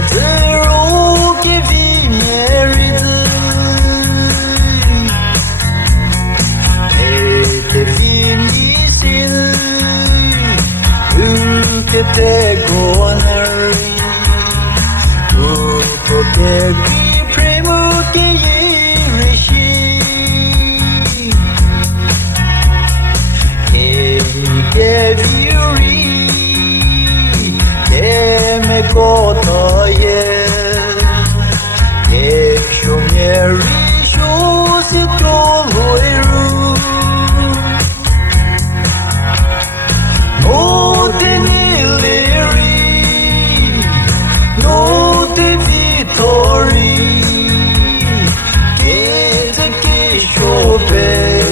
zéro qui vit mérite et te finissin que te gonari que qui primo che rishi che viuri che me kotoye che shumeri shusi toloiru no tenili no te vittori che te che shope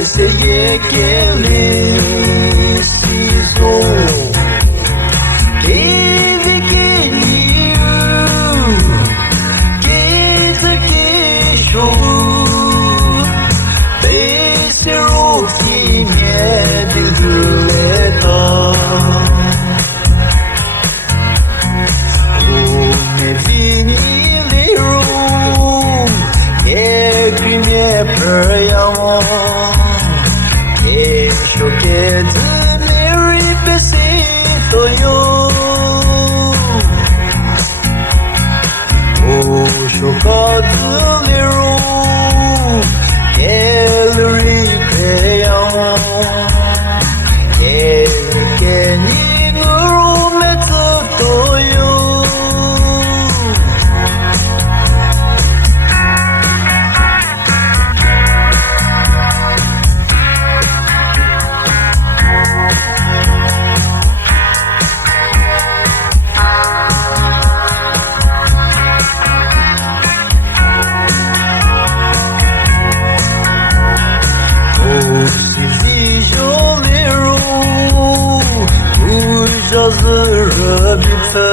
se ye che le si so che vi che ni che te che shope pe se ro ki mie di leta che choquet de Mary besito yo oh chocolat de l'ero che le ripeyon che ni nuro metto yo Жазырып бітті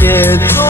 кетті